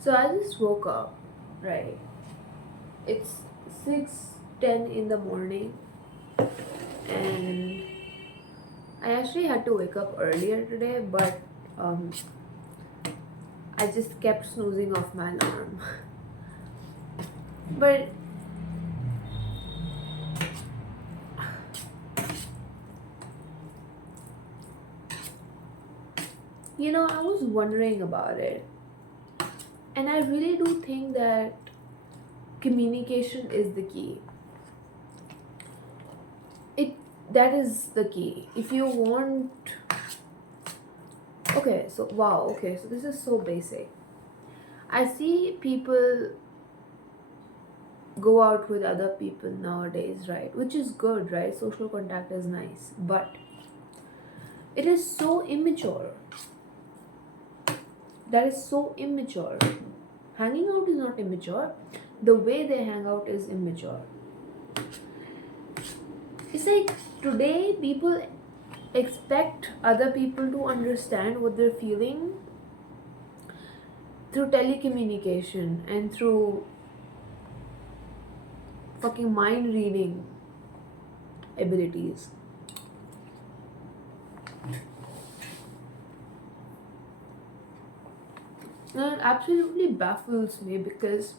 So I just woke up, right? It's 6:10 in the morning, and I actually had to wake up earlier today, but um, I just kept snoozing off my alarm. But I was wondering about it, and I really do think that communication is the key. It That is the key. If you want, okay, so wow, okay, so this is so basic. I see people go out with other people nowadays, right? Which is good, right? Social contact is nice, but it is so immature. That is so immature. Hanging out is not immature. The way they hang out is immature. It's like today people expect other people to understand what they're feeling through telecommunication and through fucking mind reading abilities. And it absolutely baffles me because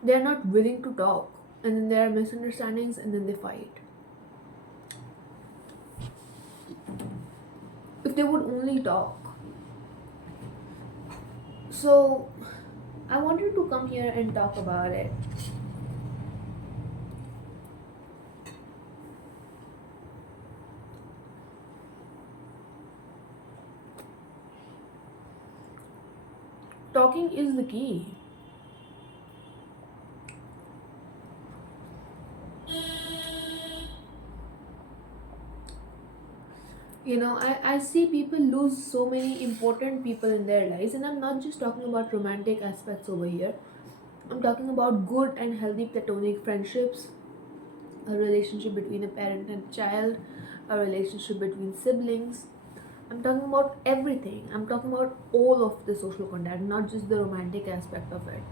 they're not willing to talk, and then there are misunderstandings, and then they fight. If they would only talk. So, I wanted to come here and talk about it. Talking is the key. I see people lose so many important people in their lives, and I'm not just talking about romantic aspects over here. I'm talking about good and healthy platonic friendships, a relationship between a parent and child, a relationship between siblings. I'm talking about everything. I'm talking about all of the social contact, not just the romantic aspect of it.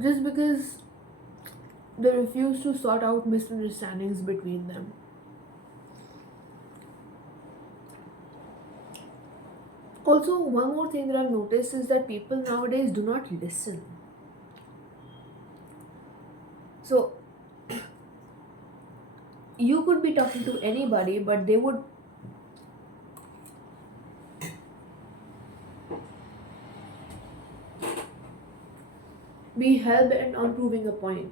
Just because they refuse to sort out misunderstandings between them. Also, one more thing that I've noticed is that people nowadays do not listen. So, you could be talking to anybody, but they would be hell bent on proving a point.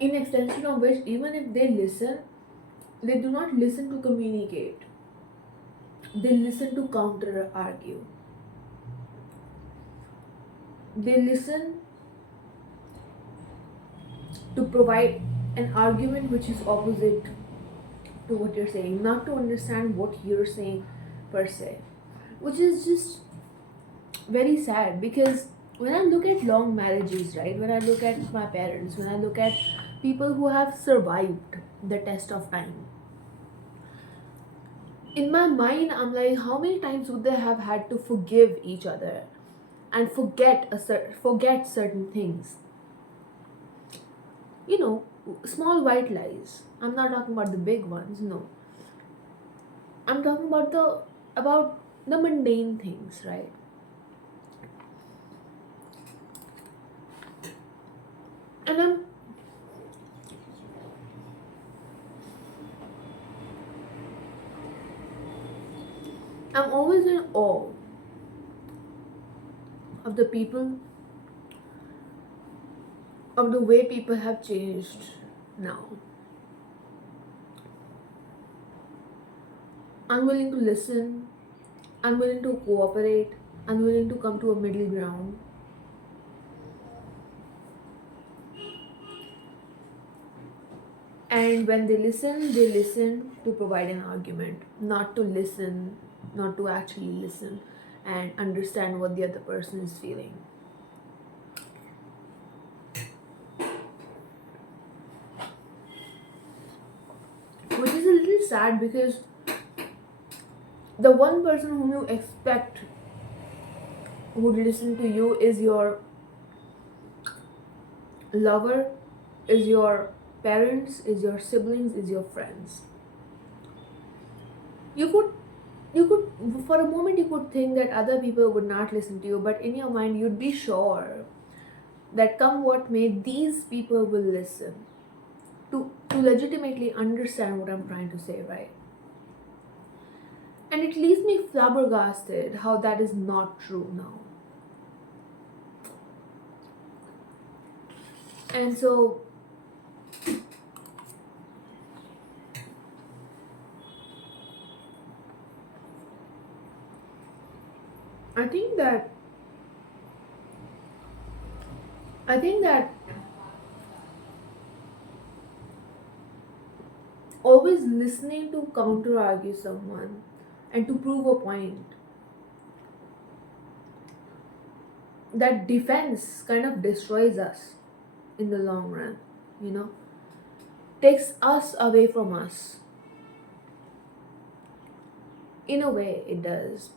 In extension of which, even if they listen, they do not listen to communicate, they listen to counter argue. They listen to provide an argument which is opposite to what you're saying, not to understand what you're saying per se, which is just very sad. Because when I look at long marriages, right, when I look at my parents, when I look at people who have survived the test of time, in my mind I'm like, how many times would they have had to forgive each other and forget certain things, you know small white lies. I'm not talking about the big ones, no. I'm talking about the mundane things, right? And I'm always in awe of the people, of the way people have changed now. Unwilling to listen, unwilling to cooperate, unwilling to come to a middle ground. And when they listen to provide an argument, not to listen, not to actually listen and understand what the other person is feeling. sad because the one person whom you expect would listen to you is your lover, is your parents, is your siblings, is your friends. You could for a moment you could think that other people would not listen to you, but in your mind you'd be sure that come what may, these people will listen to legitimately understand what I'm trying to say, right? And it leaves me flabbergasted how that is not true now. And so I think that I think that always listening to counter argue someone and to prove a point, that defense kind of destroys us in the long run, you know, takes us away from us. In a way, it does.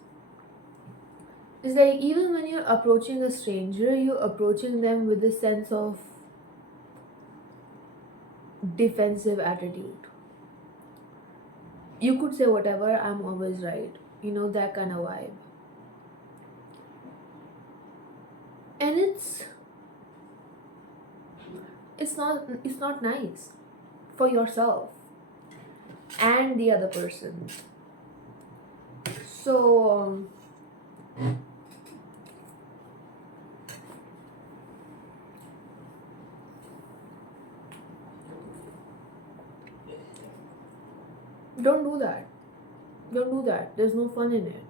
It's like even when you're approaching a stranger, you're approaching them with a sense of defensive attitude. You could say whatever, I'm always right, that kind of vibe. And it's not nice for yourself and the other person. So don't do that. Don't do that. There's no fun in it.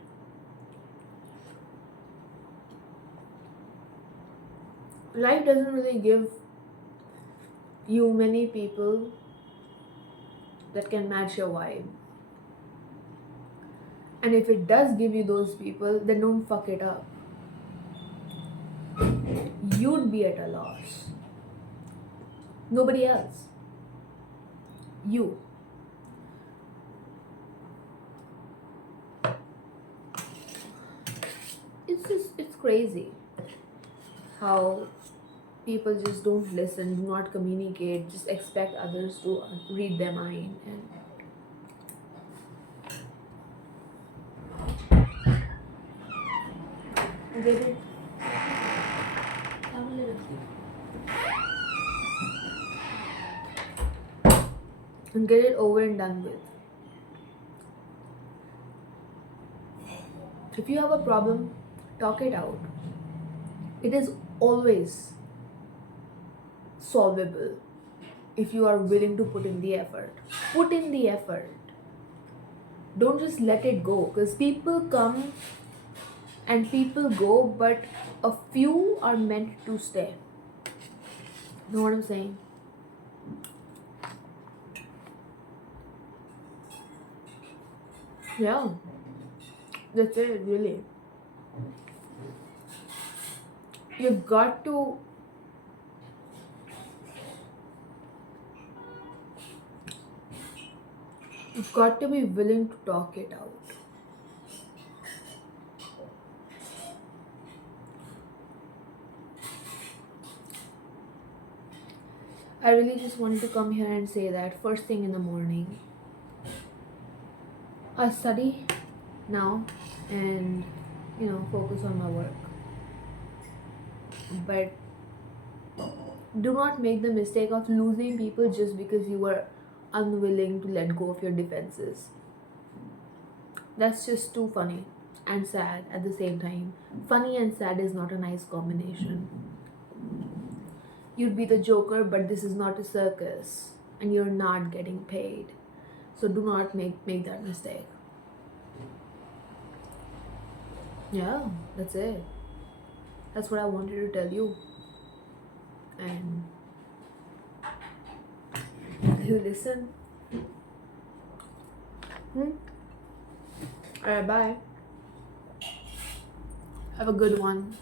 Life doesn't really give you many people that can match your vibe. And if it does give you those people, then don't fuck it up. You'd be at a loss. Nobody else. You. It's crazy how people just don't listen, do not communicate, just expect others to read their mind. And get it, have a little, and get it over and done with. If you have a problem, talk it out. It is always solvable if you are willing to put in the effort. Put in the effort. Don't just let it go, because people come and people go, but a few are meant to stay. Know what I'm saying? Yeah, that's it, really. You've got to be willing to talk it out. I really just wanted to come here and say that first thing in the morning, I study now and focus on my work. But do not make the mistake of losing people just because you were unwilling to let go of your defenses. That's just too funny and sad at the same time. Funny and sad is not a nice combination. You'd be the Joker, but this is not a circus and you're not getting paid. So do not make that mistake. Yeah, that's it. That's what I wanted to tell you. And you listen. Alright, bye. Have a good one.